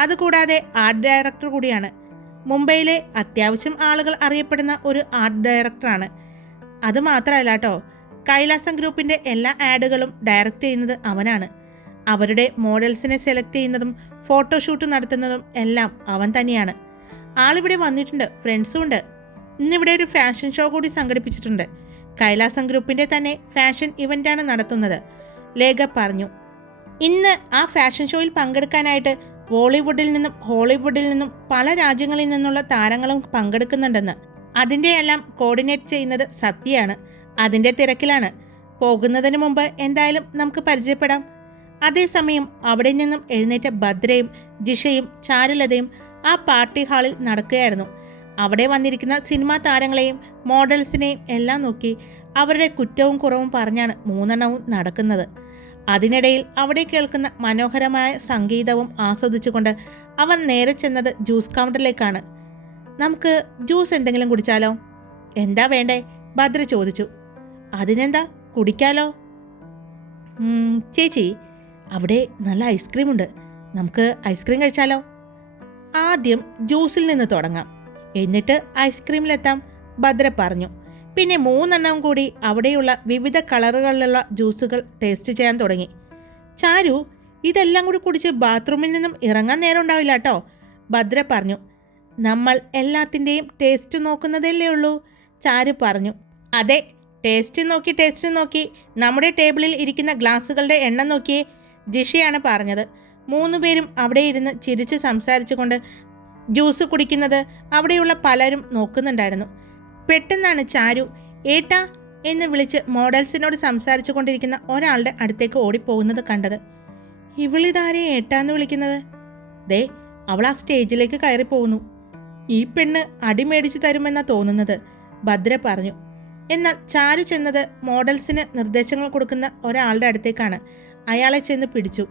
അതുകൂടാതെ ആർട്ട് ഡയറക്ടർ കൂടിയാണ്. മുംബൈയിലെ അത്യാവശ്യം ആളുകൾ അറിയപ്പെടുന്ന ഒരു ആർട്ട് ഡയറക്ടറാണ്. അതുമാത്രമല്ല കേട്ടോ, കൈലാസം ഗ്രൂപ്പിൻ്റെ എല്ലാ ആഡുകളും ഡയറക്റ്റ് ചെയ്യുന്നത് അവനാണ്. അവരുടെ മോഡൽസിനെ സെലക്ട് ചെയ്യുന്നതും ഫോട്ടോഷൂട്ട് നടത്തുന്നതും എല്ലാം അവൻ തന്നെയാണ്. ആളിവിടെ വന്നിട്ടുണ്ട്, ഫ്രണ്ട്സും ഉണ്ട്. ഇന്നിവിടെ ഒരു ഫാഷൻ ഷോ കൂടി സംഘടിപ്പിച്ചിട്ടുണ്ട്. കൈലാസം ഗ്രൂപ്പിൻ്റെ തന്നെ ഫാഷൻ ഇവൻ്റാണ് നടത്തുന്നത്, ലേഖ പറഞ്ഞു. ഇന്ന് ആ ഫാഷൻ ഷോയിൽ പങ്കെടുക്കാനായിട്ട് ബോളിവുഡിൽ നിന്നും ഹോളിവുഡിൽ നിന്നും പല രാജ്യങ്ങളിൽ നിന്നുള്ള താരങ്ങളും പങ്കെടുക്കുന്നുണ്ടെന്ന്. അതിൻ്റെ എല്ലാം കോർഡിനേറ്റ് ചെയ്യുന്നത് സത്യയാണ്. അതിൻ്റെ തിരക്കിലാണ്. പോകുന്നതിന് മുമ്പ് എന്തായാലും നമുക്ക് പരിചയപ്പെടാം. അതേസമയം അവിടെ നിന്നും എഴുന്നേറ്റ ഭദ്രയും ജിഷയും ചാരുലതയും ആ പാർട്ടി ഹാളിൽ നടക്കുകയായിരുന്നു. അവിടെ വന്നിരിക്കുന്ന സിനിമാ താരങ്ങളെയും മോഡൽസിനെയും എല്ലാം നോക്കി അവരുടെ കുറ്റവും കുറവും പറഞ്ഞാണ് 3 നടക്കുന്നത്. അതിനിടയിൽ അവിടെ കേൾക്കുന്ന മനോഹരമായ സംഗീതവും ആസ്വദിച്ചുകൊണ്ട് അവൻ നേരെ ചെന്നത് ജ്യൂസ് കൗണ്ടറിലേക്കാണ്. നമുക്ക് ജ്യൂസ് എന്തെങ്കിലും കുടിച്ചാലോ? എന്താ വേണ്ടേ? ഭദ്ര ചോദിച്ചു. അതിനെന്താ, കുടിക്കാലോ. ചേച്ചി, അവിടെ നല്ല ഐസ്ക്രീം ഉണ്ട്, നമുക്ക് ഐസ്ക്രീം കഴിച്ചാലോ? ആദ്യം ജ്യൂസിൽ നിന്ന് തുടങ്ങാം, എന്നിട്ട് ഐസ്ക്രീമിലെത്താം, ഭദ്ര പറഞ്ഞു. പിന്നെ 3 കൂടി അവിടെയുള്ള വിവിധ കളറുകളിലുള്ള ജ്യൂസുകൾ ടേസ്റ്റ് ചെയ്യാൻ തുടങ്ങി. ചാരു, ഇതെല്ലാം കൂടി കുടിച്ച് ബാത്റൂമിൽ നിന്നും ഇറങ്ങാൻ നേരം ഉണ്ടാവില്ല കേട്ടോ, ഭദ്ര പറഞ്ഞു. നമ്മൾ എല്ലാത്തിൻ്റെയും ടേസ്റ്റ് നോക്കുന്നതല്ലേ ഉള്ളൂ, ചാരു പറഞ്ഞു. അതെ, ടേസ്റ്റ് നോക്കി നമ്മുടെ ടേബിളിൽ ഇരിക്കുന്ന ഗ്ലാസുകളുടെ എണ്ണം നോക്കിയേ, ജിഷയാണ് പറഞ്ഞത്. 3 പേരും അവിടെ ഇരുന്ന് ചിരിച്ച് സംസാരിച്ചു കൊണ്ട് ജ്യൂസ് കുടിക്കുന്നത് അവിടെയുള്ള പലരും നോക്കുന്നുണ്ടായിരുന്നു. പെട്ടെന്നാണ് ചാരു ഏട്ടാ എന്ന് വിളിച്ച് മോഡൽസിനോട് സംസാരിച്ചു കൊണ്ടിരിക്കുന്ന ഒരാളുടെ അടുത്തേക്ക് ഓടിപ്പോകുന്നത് കണ്ടത്. ഇവളിതാരെ ഏട്ടാന്ന് വിളിക്കുന്നത്? ദേ, അവൾ ആ സ്റ്റേജിലേക്ക് കയറി പോകുന്നു. ഈ പെണ്ണ് അടിമേടിച്ചു തരുമെന്നാ തോന്നുന്നത്, ഭദ്ര പറഞ്ഞു. എന്നാൽ ചാരു ചെന്നത് മോഡൽസിന് നിർദ്ദേശങ്ങൾ കൊടുക്കുന്ന ഒരാളുടെ അടുത്തേക്കാണ്. അയാളെ ചെന്ന് പിടിച്ചു.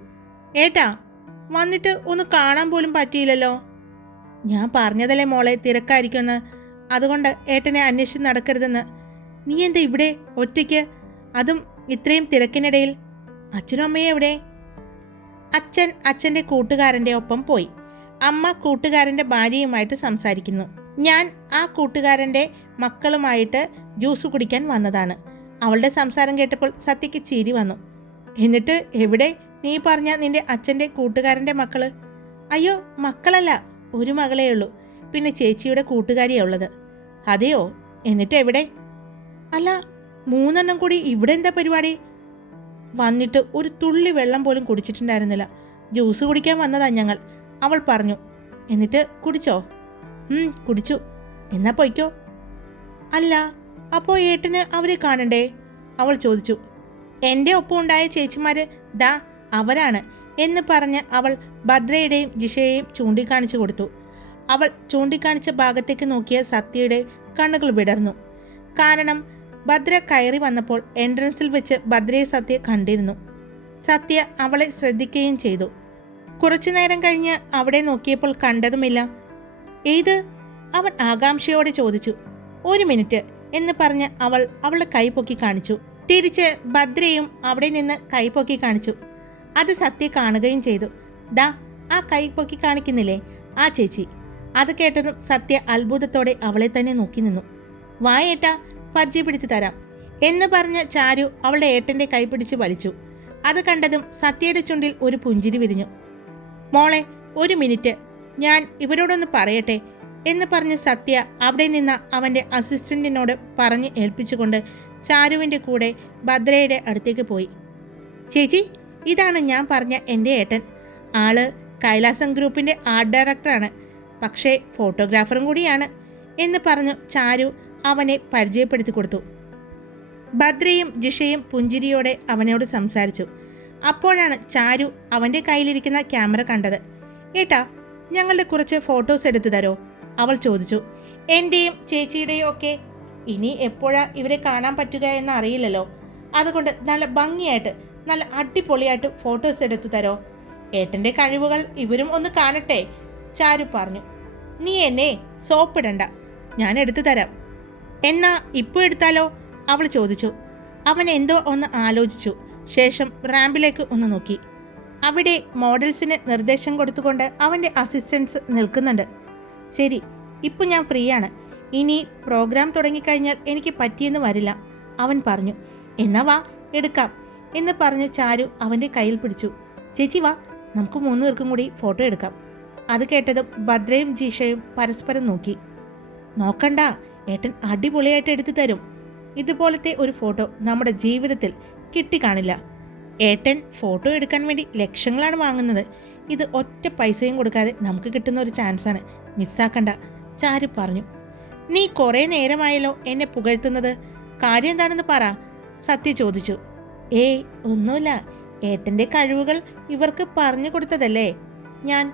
ഏട്ടാ, വന്നിട്ട് ഒന്ന് കാണാൻ പോലും പറ്റിയില്ലല്ലോ. ഞാൻ പറഞ്ഞതല്ലേ മോളെ, തിരക്കായിരിക്കുമെന്ന്, അതുകൊണ്ട് ഏട്ടനെ അന്വേഷിച്ച് നടക്കരുതെന്ന്. നീ എന്താ ഇവിടെ ഒറ്റയ്ക്ക്, അതും ഇത്രയും തിരക്കിനിടയിൽ? അച്ഛനും അമ്മയും എവിടെ? അച്ഛൻ അച്ഛൻ്റെ കൂട്ടുകാരൻ്റെ ഒപ്പം പോയി, അമ്മ കൂട്ടുകാരൻ്റെ ഭാര്യയുമായിട്ട് സംസാരിക്കുന്നു. ഞാൻ ആ കൂട്ടുകാരൻ്റെ മക്കളുമായിട്ട് ജ്യൂസ് കുടിക്കാൻ വന്നതാണ്. അവളുടെ സംസാരം കേട്ടപ്പോൾ സത്യയ്ക്ക് ചിരി വന്നു. എന്നിട്ട് എവിടെ നീ പറഞ്ഞ നിന്റെ അച്ഛൻ്റെ കൂട്ടുകാരൻ്റെ മക്കള്? അയ്യോ, മക്കളല്ല, ഒരു മകളേ ഉള്ളൂ, പിന്നെ ചേച്ചിയുടെ കൂട്ടുകാരിയാ ഉള്ളത്. അതെയോ? എന്നിട്ട് എവിടെ? അല്ല, 3 കൂടി ഇവിടെ എന്താ പരിപാടി? വന്നിട്ട് ഒരു തുള്ളി വെള്ളം പോലും കുടിച്ചിട്ടുണ്ടായിരുന്നില്ല, ജ്യൂസ് കുടിക്കാൻ വന്നതാ ഞങ്ങൾ, അവൾ പറഞ്ഞു. എന്നിട്ട് കുടിച്ചോ? കുടിച്ചു. എന്നാ പൊയ്ക്കോ. അല്ല, അപ്പോൾ ഏട്ടന് അവരെ കാണണ്ടേ? അവൾ ചോദിച്ചു. എൻ്റെ ഒപ്പം ഉണ്ടായ ചേച്ചിമാര് ദാ അവരാണ് എന്ന് പറഞ്ഞ് അവൾ ഭദ്രയുടെയും ജിഷയെയും ചൂണ്ടിക്കാണിച്ചു കൊടുത്തു. അവൾ ചൂണ്ടിക്കാണിച്ച ഭാഗത്തേക്ക് നോക്കിയ സത്യയുടെ കണ്ണുകൾ വിടർന്നു. കാരണം ഭദ്ര കയറി വന്നപ്പോൾ എൻട്രൻസിൽ വെച്ച് ഭദ്രയെ സത്യ കണ്ടിരുന്നു. സത്യ അവളെ ശ്രദ്ധിക്കുകയും ചെയ്തു. കുറച്ചു നേരം കഴിഞ്ഞ് അവിടെ നോക്കിയപ്പോൾ കണ്ടതുമില്ല. ഏത്? അവൻ ആകാംക്ഷയോടെ ചോദിച്ചു. 1 മിനിറ്റ് എന്ന് പറഞ്ഞ് അവൾ അവളുടെ കൈ പൊക്കി കാണിച്ചു. തിരിച്ച് ഭദ്രയും അവിടെ നിന്ന് കൈ പൊക്കി കാണിച്ചു. അത് സത്യ കാണുകയും ചെയ്തു. ദാ ആ കൈ പൊക്കി കാണിക്കുന്നില്ലേ, ആ ചേച്ചി. അത് കേട്ടതും സത്യ അത്ഭുതത്തോടെ അവളെ തന്നെ നോക്കി നിന്നു. വായേട്ടാ, പരിചയപ്പെടുത്തി തരാം എന്ന് പറഞ്ഞ് ചാരു അവളുടെ ഏട്ടൻ്റെ കൈ പിടിച്ച് വലിച്ചു. അത് കണ്ടതും സത്യയുടെ ചുണ്ടിൽ ഒരു പുഞ്ചിരി വിരിഞ്ഞു. മോളെ, 1 മിനിറ്റ്, ഞാൻ ഇവരോടൊന്ന് പറയട്ടെ എന്ന് പറഞ്ഞ് സത്യ അവിടെ നിന്ന് അവൻ്റെ അസിസ്റ്റൻറ്റിനോട് പറഞ്ഞ് ഏൽപ്പിച്ചുകൊണ്ട് ചാരുവിൻ്റെ കൂടെ ഭദ്രയുടെ അടുത്തേക്ക് പോയി. ചേച്ചി, ഇതാണ് ഞാൻ പറഞ്ഞ എൻ്റെ ഏട്ടൻ. ആള് കൈലാസം ഗ്രൂപ്പിൻ്റെ ആർട്ട് ഡയറക്ടറാണ്, പക്ഷേ ഫോട്ടോഗ്രാഫറും കൂടിയാണ് എന്ന് പറഞ്ഞു ചാരു അവനെ പരിചയപ്പെടുത്തി കൊടുത്തു. ഭദ്രയും ജിഷയും പുഞ്ചിരിയോടെ അവനോട് സംസാരിച്ചു. അപ്പോഴാണ് ചാരു അവൻ്റെ കയ്യിലിരിക്കുന്ന ക്യാമറ കണ്ടത്. ഏട്ടാ, ഞങ്ങളുടെ കുറച്ച് ഫോട്ടോസ് എടുത്തു തരോ? അവൾ ചോദിച്ചു. എൻ്റെയും ചേച്ചിയുടെയും ഒക്കെ. ഇനി എപ്പോഴാ ഇവരെ കാണാൻ പറ്റുക എന്ന് അറിയില്ലല്ലോ, അതുകൊണ്ട് നല്ല ഭംഗിയായിട്ട് നല്ല അടിപൊളിയായിട്ട് ഫോട്ടോസ് എടുത്തു തരോ? ഏട്ടൻ്റെ കഴിവുകൾ ഇവരും ഒന്ന് കാണട്ടെ, ചാരു പറഞ്ഞു. നീ എന്നെ സോപ്പിടണ്ട, ഞാൻ എടുത്തു തരാം. എന്നാ ഇപ്പോൾ എടുത്താലോ? അവൾ ചോദിച്ചു. അവൻ എന്തോ ഒന്ന് ആലോചിച്ചു ശേഷം റാമ്പിലേക്ക് ഒന്ന് നോക്കി. അവിടെ മോഡൽസിന് നിർദ്ദേശം കൊടുത്തുകൊണ്ട് അവൻ്റെ അസിസ്റ്റൻസ് നിൽക്കുന്നുണ്ട്. ശരി, ഇപ്പം ഞാൻ ഫ്രീ ആണ്, ഇനി പ്രോഗ്രാം തുടങ്ങിക്കഴിഞ്ഞാൽ എനിക്ക് പറ്റിയെന്ന് വരില്ല, അവൻ പറഞ്ഞു. എന്നാ വാ എടുക്കാം എന്ന് പറഞ്ഞ് ചാരു അവൻ്റെ കയ്യിൽ പിടിച്ചു. ചേച്ചി വാ, നമുക്ക് 3 പേർക്കും കൂടി ഫോട്ടോ എടുക്കാം. അത് കേട്ടതും ഭദ്രയും ജിഷയും പരസ്പരം നോക്കി. നോക്കണ്ട, ഏട്ടൻ അടിപൊളിയായിട്ട് എടുത്തു തരും. ഇതുപോലത്തെ ഒരു ഫോട്ടോ നമ്മുടെ ജീവിതത്തിൽ കിട്ടിക്കാണില്ല. ഏട്ടൻ ഫോട്ടോ എടുക്കാൻ വേണ്ടി ലക്ഷങ്ങളാണ് വാങ്ങുന്നത്. ഇത് ഒറ്റ പൈസയും കൊടുക്കാതെ നമുക്ക് കിട്ടുന്ന ഒരു ചാൻസാണ്, മിസ്സാക്കണ്ട, ചാരു പറഞ്ഞു. നീ കുറേ നേരമായല്ലോ എന്നെ പുകഴ്ത്തുന്നത്, കാര്യം എന്താണെന്ന് പറ, സത്യ ചോദിച്ചു. ഏയ് ഒന്നുമില്ല, ഏട്ടൻ്റെ കഴിവുകൾ ഇവർക്ക് പറഞ്ഞു കൊടുത്തതല്ലേ ഞാൻ.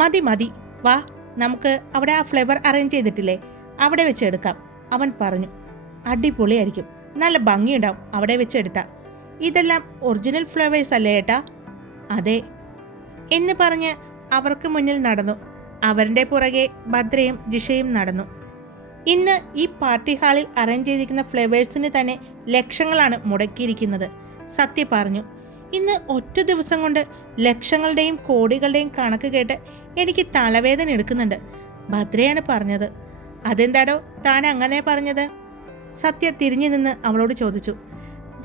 മതി മതി, വാ, നമുക്ക് അവിടെ ആ ഫ്ലവർ അറേഞ്ച് ചെയ്തിട്ടില്ലേ, അവിടെ വെച്ചെടുക്കാം, അവൻ പറഞ്ഞു. അടിപൊളിയായിരിക്കും, നല്ല ഭംഗിയുണ്ടാവും അവിടെ വെച്ചെടുത്താൽ. ഇതെല്ലാം ഒറിജിനൽ ഫ്ലവേഴ്സ് അല്ലേ ഏട്ടാ? അതെ എന്ന് പറഞ്ഞ് അവർക്ക് മുന്നിൽ നടന്നു. അവരുടെ പുറകെ ഭദ്രയും ജിഷയും നടന്നു. ഇന്ന് ഈ പാർട്ടി ഹാളിൽ അറേഞ്ച് ചെയ്തിരിക്കുന്ന ഫ്ലവേഴ്സിന് തന്നെ ലക്ഷങ്ങളാണ് മുടക്കിയിരിക്കുന്നത്. സത്യ പറഞ്ഞു. ഇന്ന് ഒറ്റ ദിവസം കൊണ്ട് ലക്ഷങ്ങളുടെയും കോടികളുടെയും കണക്ക് കേട്ട് എനിക്ക് തലവേദന എടുക്കുന്നുണ്ട്. ഭദ്രയാണ് പറഞ്ഞത്. അതെന്താടോ താൻ അങ്ങനെ പറഞ്ഞത്? സത്യ തിരിഞ്ഞു നിന്ന് അവളോട് ചോദിച്ചു.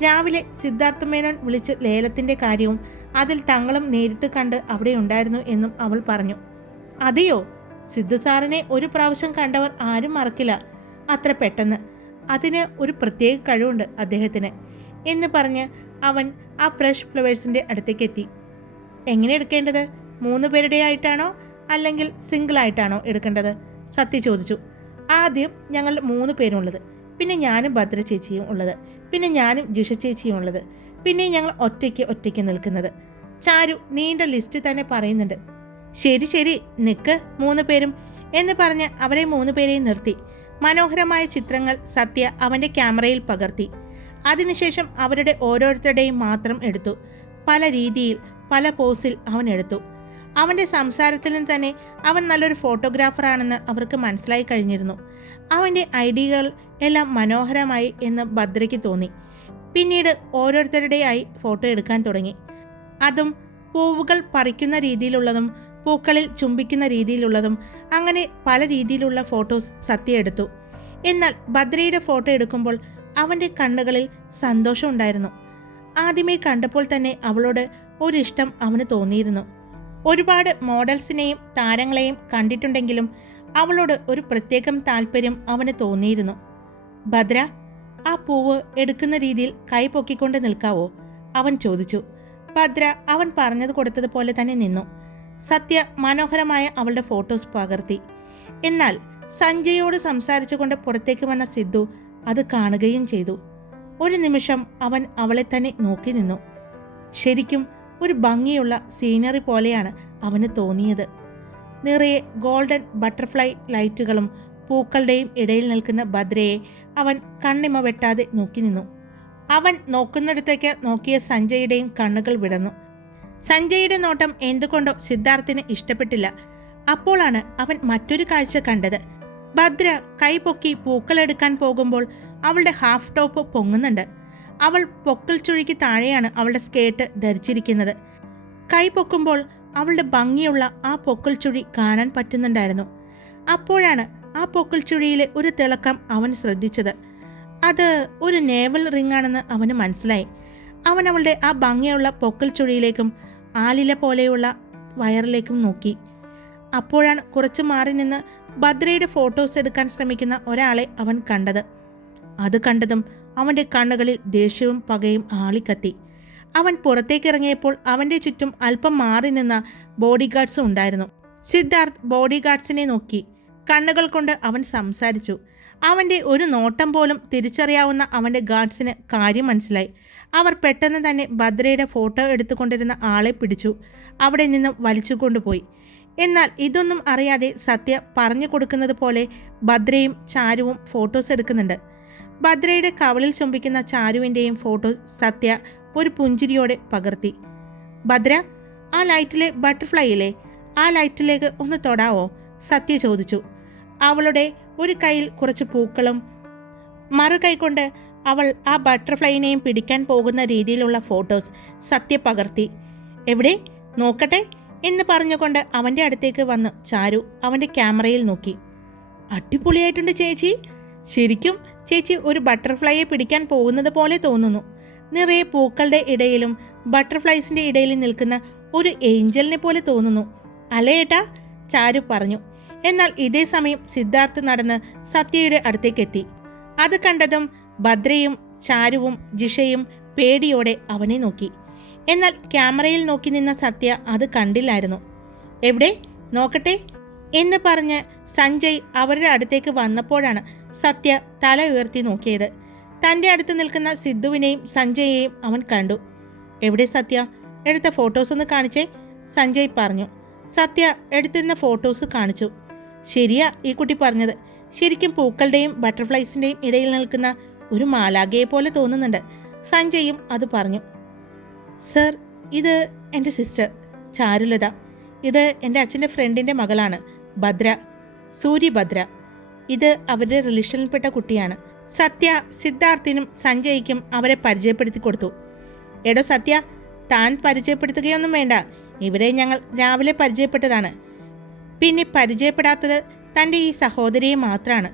രാവിലെ സിദ്ധാർത്ഥ മേനോൻ വിളിച്ച് ലേലത്തിൻ്റെ കാര്യവും അതിൽ തങ്ങളും നേരിട്ട് കണ്ട് അവിടെ ഉണ്ടായിരുന്നു എന്നും അവൾ പറഞ്ഞു. അതെയോ? സിദ്ധു സാറിനെ ഒരു പ്രാവശ്യം കണ്ടവർ ആരും മറക്കില്ല അത്ര പെട്ടെന്ന്. അതിന് ഒരു പ്രത്യേക കഴിവുണ്ട് അദ്ദേഹത്തിന് എന്ന് പറഞ്ഞ് അവൻ ആ ഫ്രഷ് ഫ്ലവേഴ്സിൻ്റെ അടുത്തേക്ക് എത്തി. എങ്ങനെ എടുക്കേണ്ടത്? 3 പേരുടെ ആയിട്ടാണോ അല്ലെങ്കിൽ സിംഗിളായിട്ടാണോ എടുക്കേണ്ടത്? സത്യ ചോദിച്ചു. ആദ്യം ഞങ്ങൾ 3 പേരും ഉള്ളത്, പിന്നെ ഞാനും ഭദ്ര ചേച്ചിയും ഉള്ളത്, പിന്നെ ഞാനും ജിഷ ചേച്ചിയും ഉള്ളത്, പിന്നെ ഞങ്ങൾ ഒറ്റയ്ക്ക് നിൽക്കുന്നത്. ചാരു നീണ്ട ലിസ്റ്റ് തന്നെ പറയുന്നുണ്ട്. ശരി ശരി നിൽക്ക് 3 പേരും എന്ന് പറഞ്ഞ് അവരെ 3 പേരെയും നിർത്തി. മനോഹരമായ ചിത്രങ്ങൾ സത്യ അവൻ്റെ ക്യാമറയിൽ പകർത്തി. അതിനുശേഷം അവരുടെ ഓരോരുത്തരുടെയും മാത്രം എടുത്തു. പല രീതിയിൽ പല പോസിൽ അവൻ എടുത്തു. അവൻ്റെ സംസാരത്തിൽ നിന്ന് തന്നെ അവൻ നല്ലൊരു ഫോട്ടോഗ്രാഫറാണെന്ന് അവർക്ക് മനസ്സിലായി കഴിഞ്ഞിരുന്നു. അവൻ്റെ ഐഡിയകൾ എല്ലാം മനോഹരമായി എന്ന് ഭദ്രയ്ക്ക് തോന്നി. പിന്നീട് ഓരോരുത്തരുടെയായി ഫോട്ടോ എടുക്കാൻ തുടങ്ങി. അതും പൂവുകൾ പറിക്കുന്ന രീതിയിലുള്ളതും പൂക്കളിൽ ചുംബിക്കുന്ന രീതിയിലുള്ളതും അങ്ങനെ പല രീതിയിലുള്ള ഫോട്ടോസ് സത്യ എടുത്തു. എന്നാൽ ഭദ്രയുടെ ഫോട്ടോ എടുക്കുമ്പോൾ അവൻ്റെ കണ്ണുകളിൽ സന്തോഷം ഉണ്ടായിരുന്നു. ആദ്യമേ കണ്ടപ്പോൾ തന്നെ അവളോട് ഒരിഷ്ടം അവന് തോന്നിയിരുന്നു. ഒരുപാട് മോഡൽസിനെയും താരങ്ങളെയും കണ്ടിട്ടുണ്ടെങ്കിലും അവളോട് ഒരു പ്രത്യേകം താല്പര്യം അവന് തോന്നിയിരുന്നു. ഭദ്ര, ആ പൂവ് എടുക്കുന്ന രീതിയിൽ കൈ പൊക്കിക്കൊണ്ട് നിൽക്കാവോ? അവൻ ചോദിച്ചു. ഭദ്ര അവൻ പറഞ്ഞത് കൊടുത്തതുപോലെ തന്നെ നിന്നു. സത്യ മനോഹരമായ അവളുടെ ഫോട്ടോസ് പകർത്തി. എന്നാൽ സഞ്ജയോട് സംസാരിച്ചുകൊണ്ട് പുറത്തേക്ക് വന്ന സിദ്ധു അത് കാണുകയും ചെയ്തു. ഒരു നിമിഷം അവൻ അവളെ തന്നെ നോക്കി നിന്നു. ശരിക്കും ഒരു ഭംഗിയുള്ള സീനറി പോലെയാണ് അവന് തോന്നിയത്. നിറയെ ഗോൾഡൻ ബട്ടർഫ്ലൈ ലൈറ്റുകളും പൂക്കളുടെയും ഇടയിൽ നിൽക്കുന്ന ഭദ്രയെ അവൻ കണ്ണിമ വെട്ടാതെ നോക്കി നിന്നു. അവൻ നോക്കുന്നിടത്തേക്ക് നോക്കിയ സഞ്ജയുടെയും കണ്ണുകൾ വിടർന്നു. സഞ്ജയുടെ നോട്ടം എന്തുകൊണ്ടോ സിദ്ധാർത്ഥിന് ഇഷ്ടപ്പെട്ടില്ല. അപ്പോഴാണ് അവൻ മറ്റൊരു കാഴ്ച കണ്ടത്. ഭദ്ര കൈ പൊക്കി പൂക്കളെടുക്കാൻ പോകുമ്പോൾ അവളുടെ ഹാഫ് ടോപ്പ് പൊങ്ങുന്നുണ്ട്. അവൾ പൊക്കിൾ ചുഴിക്ക് താഴെയാണ് അവളുടെ സ്കേർട്ട് ധരിച്ചിരിക്കുന്നത്. കൈ പൊക്കുമ്പോൾ അവളുടെ ഭംഗിയുള്ള ആ പൊക്കിൾ ചുഴി കാണാൻ പറ്റുന്നുണ്ടായിരുന്നു. അപ്പോഴാണ് ആ പൊക്കിൾ ചുഴിയിലെ ഒരു തിളക്കം അവൻ ശ്രദ്ധിച്ചത്. അത് ഒരു നേവൽ റിംഗ് ആണെന്ന് അവന് മനസ്സിലായി. അവൻ അവളുടെ ആ ഭംഗിയുള്ള പൊക്കിൾ ചുഴിയിലേക്കും ആലില പോലെയുള്ള വയറിലേക്കും നോക്കി. അപ്പോഴാണ് കുറച്ച് മാറി നിന്ന് ഭദ്രയുടെ ഫോട്ടോസ് എടുക്കാൻ ശ്രമിക്കുന്ന ഒരാളെ അവൻ കണ്ടത്. അത് കണ്ടതും അവൻ്റെ കണ്ണുകളിൽ ദേഷ്യവും പകയും ആളിക്കത്തി. അവൻ പുറത്തേക്കിറങ്ങിയപ്പോൾ അവൻ്റെ ചുറ്റും അല്പം മാറി നിന്ന ബോഡി ഗാർഡ്സും ഉണ്ടായിരുന്നു. സിദ്ധാർത്ഥ് ബോഡി ഗാർഡ്സിനെ നോക്കി. കണ്ണുകൾ കൊണ്ട് അവൻ സംസാരിച്ചു. അവൻ്റെ ഒരു നോട്ടം പോലും തിരിച്ചറിയാവുന്ന അവൻ്റെ ഗാർഡ്സിന് കാര്യം മനസ്സിലായി. അവർ പെട്ടെന്ന് തന്നെ ഭദ്രയുടെ ഫോട്ടോ എടുത്തുകൊണ്ടിരുന്ന ആളെ പിടിച്ചു അവിടെ നിന്ന് വലിച്ചു കൊണ്ടുപോയി. എന്നാൽ ഇതൊന്നും അറിയാതെ സത്യ പറഞ്ഞു കൊടുക്കുന്നത് പോലെ ഭദ്രയും ചാരുവും ഫോട്ടോസ് എടുക്കുന്നുണ്ട്. ഭദ്രയുടെ കവളിൽ ചുംബിക്കുന്ന ചാരുവിൻ്റെയും ഫോട്ടോ സത്യ ഒരു പുഞ്ചിരിയോടെ പകർത്തി. ഭദ്ര, ആ ലൈറ്റിലെ ബട്ടർഫ്ലൈ ഇല്ലേ, ആ ലൈറ്റിലേക്ക് ഒന്ന് തൊടാവോ? സത്യ ചോദിച്ചു. അവളുടെ ഒരു കയ്യിൽ കുറച്ച് പൂക്കളും മറുകൈ കൊണ്ട് അവൾ ആ ബട്ടർഫ്ലൈനെയും പിടിക്കാൻ പോകുന്ന രീതിയിലുള്ള ഫോട്ടോസ് സത്യ പകർത്തി. എവിടെ നോക്കട്ടെ എന്ന് പറഞ്ഞുകൊണ്ട് അവൻ്റെ അടുത്തേക്ക് വന്ന് ചാരു അവൻ്റെ ക്യാമറയിൽ നോക്കി. അടിപൊളിയായിട്ടുണ്ട് ചേച്ചി. ശരിക്കും ചേച്ചി ഒരു ബട്ടർഫ്ലൈയെ പിടിക്കാൻ പോകുന്നത് പോലെ തോന്നുന്നു. നിറയെ പൂക്കളുടെ ഇടയിലും ബട്ടർഫ്ലൈസിൻ്റെ ഇടയിലും നിൽക്കുന്ന ഒരു ഏഞ്ചലിനെ പോലെ തോന്നുന്നു അല്ലേ ഏട്ടാ? ചാരു പറഞ്ഞു. എന്നാൽ ഇതേ സമയം സിദ്ധാർത്ഥ് നടന്ന് സത്യയുടെ അടുത്തേക്കെത്തി. അത് കണ്ടതും ഭദ്രയും ചാരുവും ജിഷയും പേടിയോടെ അവനെ നോക്കി. എന്നാൽ ക്യാമറയിൽ നോക്കി നിന്ന സത്യ അത് കണ്ടില്ലായിരുന്നു. എവിടെ നോക്കട്ടെ എന്ന് പറഞ്ഞ് സഞ്ജയ് അവരുടെ അടുത്തേക്ക് വന്നപ്പോഴാണ് സത്യ തല ഉയർത്തി നോക്കിയത്. തൻ്റെ അടുത്ത് നിൽക്കുന്ന സിദ്ധുവിനെയും സഞ്ജയെയും അവൻ കണ്ടു. എവിടെ സത്യ, എടുത്ത ഫോട്ടോസ് ഒന്ന് കാണിച്ചേ, സഞ്ജയ് പറഞ്ഞു. സത്യ എടുത്തിരുന്ന ഫോട്ടോസ് കാണിച്ചു. ശരിയാ ഈ കുട്ടി പറഞ്ഞത്. ശരിക്കും പൂക്കളുടെയും ബട്ടർഫ്ലൈസിൻ്റെയും ഇടയിൽ നിൽക്കുന്ന ഒരു മാലാഖയെ പോലെ തോന്നുന്നുണ്ട്. സഞ്ജയും അത് പറഞ്ഞു. സർ, ഇത് എൻ്റെ സിസ്റ്റർ ചാരുലത. ഇത് എൻ്റെ അച്ഛൻ്റെ ഫ്രണ്ടിൻ്റെ മകളാണ് ഭദ്ര, സൂര്യഭദ്ര. ഇത് അവരുടെ റിലേഷനിൽപ്പെട്ട കുട്ടിയാണ്. സത്യ സിദ്ധാർത്ഥിനും സഞ്ജയ്ക്കും അവരെ പരിചയപ്പെടുത്തി കൊടുത്തു. എടോ സത്യ, താൻ പരിചയപ്പെടുത്തുകയൊന്നും വേണ്ട. ഇവരെ ഞങ്ങൾ രാവിലെ പരിചയപ്പെട്ടതാണ്. പിന്നെ പരിചയപ്പെടാത്തത് തൻ്റെ ഈ സഹോദരിയെ മാത്രമാണ്,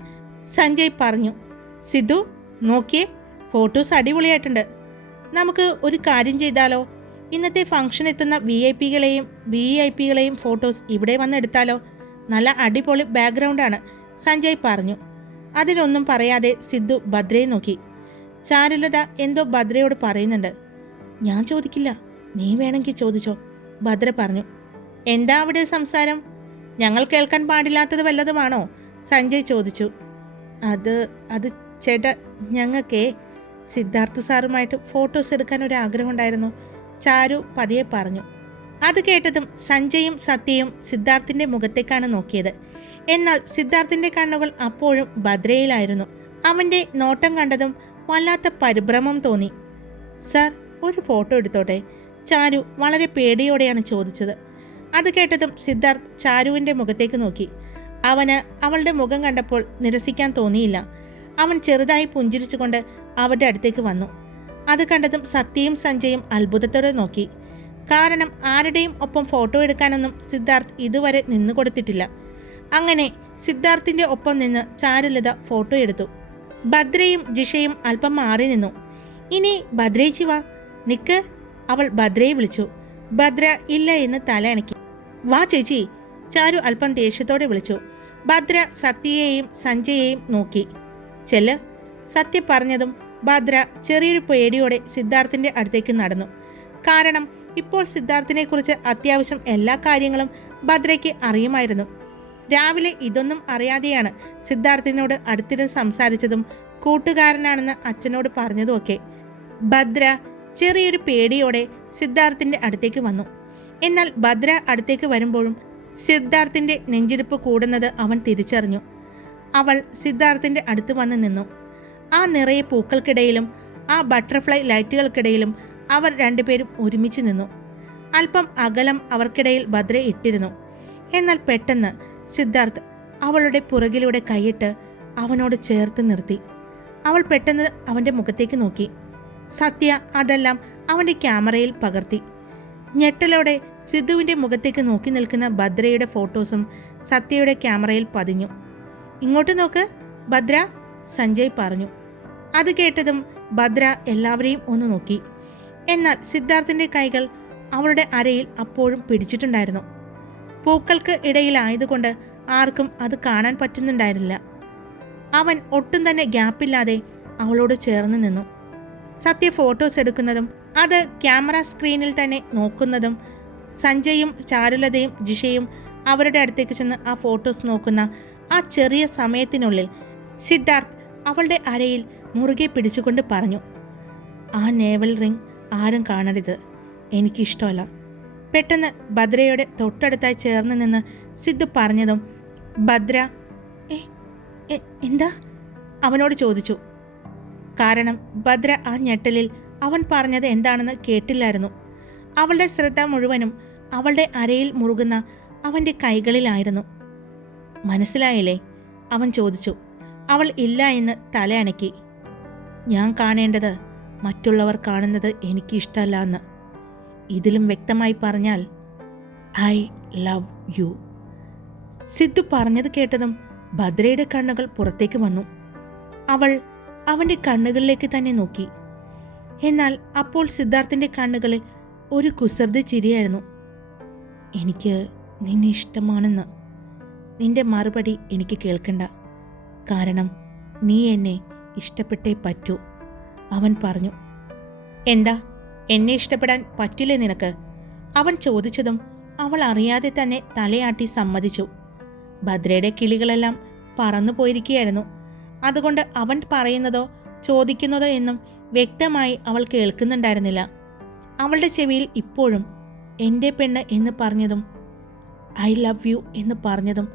സഞ്ജയ് പറഞ്ഞു. സിദ്ധു, നോക്കിയേ, ഫോട്ടോസ് അടിപൊളിയായിട്ടുണ്ട്. നമുക്ക് ഒരു കാര്യം ചെയ്താലോ? ഇന്നത്തെ ഫംഗ്ഷൻ എത്തുന്ന VIP കളെയും ഫോട്ടോസ് ഇവിടെ വന്നെടുത്താലോ? നല്ല അടിപൊളി ബാക്ക്ഗ്രൗണ്ടാണ്, സഞ്ജയ് പറഞ്ഞു. അതിനൊന്നും പറയാതെ സിദ്ധു ഭദ്രയെ നോക്കി. ചാരുലത എന്തോ ഭദ്രയോട് പറയുന്നുണ്ട്. ഞാൻ ചോദിക്കില്ല, നീ വേണമെങ്കിൽ ചോദിച്ചോ, ഭദ്ര പറഞ്ഞു. എന്താ അവിടെ സംസാരം? ഞങ്ങൾ കേൾക്കാൻ പാടില്ലാത്തത് വല്ലതുമാണോ? സഞ്ജയ് ചോദിച്ചു. അത് ചേട്ടാ, ഞങ്ങൾക്കേ സിദ്ധാർത്ഥ സാറുമായിട്ട് ഫോട്ടോസ് എടുക്കാൻ ഒരു ആഗ്രഹം ഉണ്ടായിരുന്നു, ചാരു പതിയെ പറഞ്ഞു. അത് കേട്ടതും സഞ്ജയും സത്യയും സിദ്ധാർത്ഥിൻ്റെ മുഖത്തേക്കാണ് നോക്കിയത്. എന്നാൽ സിദ്ധാർത്ഥിൻ്റെ കണ്ണുകൾ അപ്പോഴും ഭദ്രയിലായിരുന്നു. അവൻ്റെ നോട്ടം കണ്ടതും വല്ലാത്ത പരിഭ്രമം തോന്നി. സർ, ഒരു ഫോട്ടോ എടുത്തോട്ടെ? ചാരു വളരെ പേടിയോടെയാണ് ചോദിച്ചത്. അത് കേട്ടതും സിദ്ധാർത്ഥ് ചാരുവിൻ്റെ മുഖത്തേക്ക് നോക്കി. അവന് അവളുടെ മുഖം കണ്ടപ്പോൾ നിരസിക്കാൻ തോന്നിയില്ല. അവൻ ചെറുതായി പുഞ്ചിരിച്ചുകൊണ്ട് അവരുടെ അടുത്തേക്ക് വന്നു. അത് കണ്ടതും സത്യയും സഞ്ജയും അത്ഭുതത്തോടെ നോക്കി. കാരണം ആരുടെയും ഒപ്പം ഫോട്ടോ എടുക്കാനൊന്നും സിദ്ധാർത്ഥ് ഇതുവരെ നിന്നു കൊടുത്തിട്ടില്ല. അങ്ങനെ സിദ്ധാർത്ഥിൻ്റെ ഒപ്പം നിന്ന് ചാരുലത ഫോട്ടോ എടുത്തു. ഭദ്രയും ജിഷയും അല്പം മാറി നിന്നു. ഇനി ഭദ്രേച്ചി വാ, നിക്ക്, അവൾ ഭദ്രയെ വിളിച്ചു. ഭദ്ര ഇല്ല എന്ന് തല അനക്കി. വാ ചേച്ചി, ചാരു അല്പം ദേഷ്യത്തോടെ വിളിച്ചു. ഭദ്ര സത്യയെയും സഞ്ജയെയും നോക്കി. ചെല്ല്, സത്യ പറഞ്ഞതും ഭദ്ര ചെറിയൊരു പേടിയോടെ സിദ്ധാർത്ഥിൻ്റെ അടുത്തേക്ക് നടന്നു. കാരണം ഇപ്പോൾ സിദ്ധാർത്ഥിനെക്കുറിച്ച് അത്യാവശ്യം എല്ലാ കാര്യങ്ങളും ഭദ്രയ്ക്ക് അറിയുമായിരുന്നു. രാവിലെ ഇതൊന്നും അറിയാതെയാണ് സിദ്ധാർത്ഥിനോട് അടുത്തിരുന്ന് സംസാരിച്ചതും കൂട്ടുകാരനാണെന്ന് അച്ഛനോട് പറഞ്ഞതുമൊക്കെ. ഭദ്ര ചെറിയൊരു പേടിയോടെ സിദ്ധാർത്ഥിൻ്റെ അടുത്തേക്ക് വന്നു. എന്നാൽ ഭദ്ര അടുത്തേക്ക് വരുമ്പോഴും സിദ്ധാർത്ഥിൻ്റെ നെഞ്ചിടിപ്പ് കൂടുന്നത് അവൻ തിരിച്ചറിഞ്ഞു. അവൾ സിദ്ധാർത്ഥിൻ്റെ അടുത്ത് വന്ന് നിന്നു. ആ നിറയെ പൂക്കൾക്കിടയിലും ആ ബട്ടർഫ്ലൈ ലൈറ്റുകൾക്കിടയിലും അവർ രണ്ടുപേരും ഒരുമിച്ച് നിന്നു. അല്പം അകലം അവർക്കിടയിൽ ഭദ്ര ഇട്ടിരുന്നു. എന്നാൽ പെട്ടെന്ന് സിദ്ധാർത്ഥ് അവളുടെ പുറകിലൂടെ കൈയിട്ട് അവനോട് ചേർത്ത് നിർത്തി. അവൾ പെട്ടെന്ന് അവൻ്റെ മുഖത്തേക്ക് നോക്കി. സത്യ അതെല്ലാം അവൻ്റെ ക്യാമറയിൽ പകർത്തി. ഞെട്ടലോടെ സിദ്ധുവിൻ്റെ മുഖത്തേക്ക് നോക്കി നിൽക്കുന്ന ഭദ്രയുടെ ഫോട്ടോസും സത്യയുടെ ക്യാമറയിൽ പതിഞ്ഞു. ഇങ്ങോട്ട് നോക്ക് ഭദ്ര, സഞ്ജയ് പറഞ്ഞു. അത് കേട്ടതും ഭദ്ര എല്ലാവരെയും ഒന്ന് നോക്കി. എന്നാൽ സിദ്ധാർത്ഥിൻ്റെ കൈകൾ അവളുടെ അരയിൽ അപ്പോഴും പിടിച്ചിട്ടുണ്ടായിരുന്നു. പൂക്കൾക്ക് ഇടയിലായതുകൊണ്ട് ആർക്കും അത് കാണാൻ പറ്റുന്നുണ്ടായിരുന്നില്ല. അവൻ ഒട്ടും തന്നെ ഗ്യാപ്പില്ലാതെ അവളോട് ചേർന്ന് നിന്നു. സത്യ ഫോട്ടോസ് എടുക്കുന്നതും അത് ക്യാമറ സ്ക്രീനിൽ തന്നെ നോക്കുന്നതും സഞ്ജയും ചാരുലതയും ജിഷയും അവരുടെ അടുത്തേക്ക് ചെന്ന് ആ ഫോട്ടോസ് നോക്കുന്ന ആ ചെറിയ സമയത്തിനുള്ളിൽ സിദ്ധാർത്ഥ് അവളുടെ അരയിൽ മുറുകെ പിടിച്ചുകൊണ്ട് പറഞ്ഞു, ആ നേവൽ റിംഗ് ആരും കാണരുത്, എനിക്കിഷ്ടമല്ല. പെട്ടെന്ന് ഭദ്രയുടെ തൊട്ടടുത്തായി ചേർന്ന് നിന്ന് സിദ്ധു പറഞ്ഞതും ഭദ്ര എന്താ അവനോട് ചോദിച്ചു. കാരണം ഭദ്ര ആ ഞെട്ടലിൽ അവൻ പറഞ്ഞത് എന്താണെന്ന് കേട്ടില്ലായിരുന്നു. അവളുടെ ശ്രദ്ധ മുഴുവനും അവളുടെ അരയിൽ മുറുകുന്ന അവൻ്റെ കൈകളിലായിരുന്നു. മനസ്സിലായില്ലേ? അവൻ ചോദിച്ചു. അവൾ ഇല്ല എന്ന് തല അനക്കി. ഞാൻ കാണേണ്ടത് മറ്റുള്ളവർ കാണുന്നത് എനിക്ക് ഇഷ്ടമല്ല എന്ന്. ഇതിലും വ്യക്തമായി പറഞ്ഞാൽ ഐ ലവ് യു. സിദ്ധു പറഞ്ഞത് കേട്ടതും ഭദ്രയുടെ കണ്ണുകൾ പുറത്തേക്ക് വന്നു. അവൾ അവൻ്റെ കണ്ണുകളിലേക്ക് തന്നെ നോക്കി. എന്നാൽ അപ്പോൾ സിദ്ധാർത്ഥിൻ്റെ കണ്ണുകളിൽ ഒരു കുസൃതി ചിരിയായിരുന്നു. എനിക്ക് നിന്നെ ഇഷ്ടമാണെന്ന്. നിന്റെ മറുപടി എനിക്ക് കേൾക്കണ്ട, കാരണം നീ എന്നെ ഇഷ്ടപ്പെട്ടേ പറ്റൂ, അവൻ പറഞ്ഞു. എന്താ, എന്നെ ഇഷ്ടപ്പെടാൻ പറ്റില്ലേ നിനക്ക്? അവൻ ചോദിച്ചതും അവൾ അറിയാതെ തന്നെ തലയാട്ടി സമ്മതിച്ചു. ഭദ്രയുടെ കിളികളെല്ലാം പറന്നു പോയിരിക്കുകയായിരുന്നു. അതുകൊണ്ട് അവൻ പറയുന്നതോ ചോദിക്കുന്നതോ എന്നും വ്യക്തമായി അവൾ കേൾക്കുന്നുണ്ടായിരുന്നില്ല. അവളുടെ ചെവിയിൽ ഇപ്പോഴും എൻ്റെ പെണ്ണ് എന്ന് പറഞ്ഞതും ഐ ലവ് യു എന്ന് പറഞ്ഞതും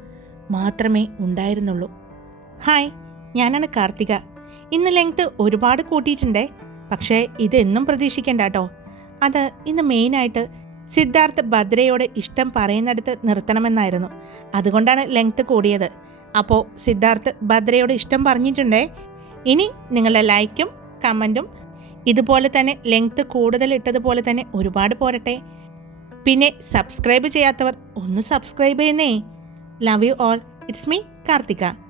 മാത്രമേ ഉണ്ടായിരുന്നുള്ളൂ. ഹായ്, ഞാനാണ് കാർത്തിക. ഇന്ന് ലെങ്ത് ഒരുപാട് കൂട്ടിയിട്ടുണ്ടേ. പക്ഷേ ഇതെന്നും പ്രതീക്ഷിക്കണ്ട കേട്ടോ. അത് ഇന്ന് മെയിനായിട്ട് സിദ്ധാർത്ഥ് ഭദ്രയോട് ഇഷ്ടം പറയുന്നിടത്ത് നിർത്തണമെന്നായിരുന്നു. അതുകൊണ്ടാണ് ലെങ്ത് കൂടിയത്. അപ്പോൾ സിദ്ധാർത്ഥ് ഭദ്രയോട് ഇഷ്ടം പറഞ്ഞിട്ടുണ്ടേ. ഇനി നിങ്ങളുടെ ലൈക്കും കമൻറ്റും ഇതുപോലെ തന്നെ ലെങ്ത് കൂടുതൽ ഇട്ടതുപോലെ തന്നെ ഒരുപാട് പോരട്ടെ. പിന്നെ സബ്സ്ക്രൈബ് ചെയ്യാത്തവർ ഒന്ന് സബ്സ്ക്രൈബ് ചെയ്യുന്നേ. Love you all. It's me Karthika.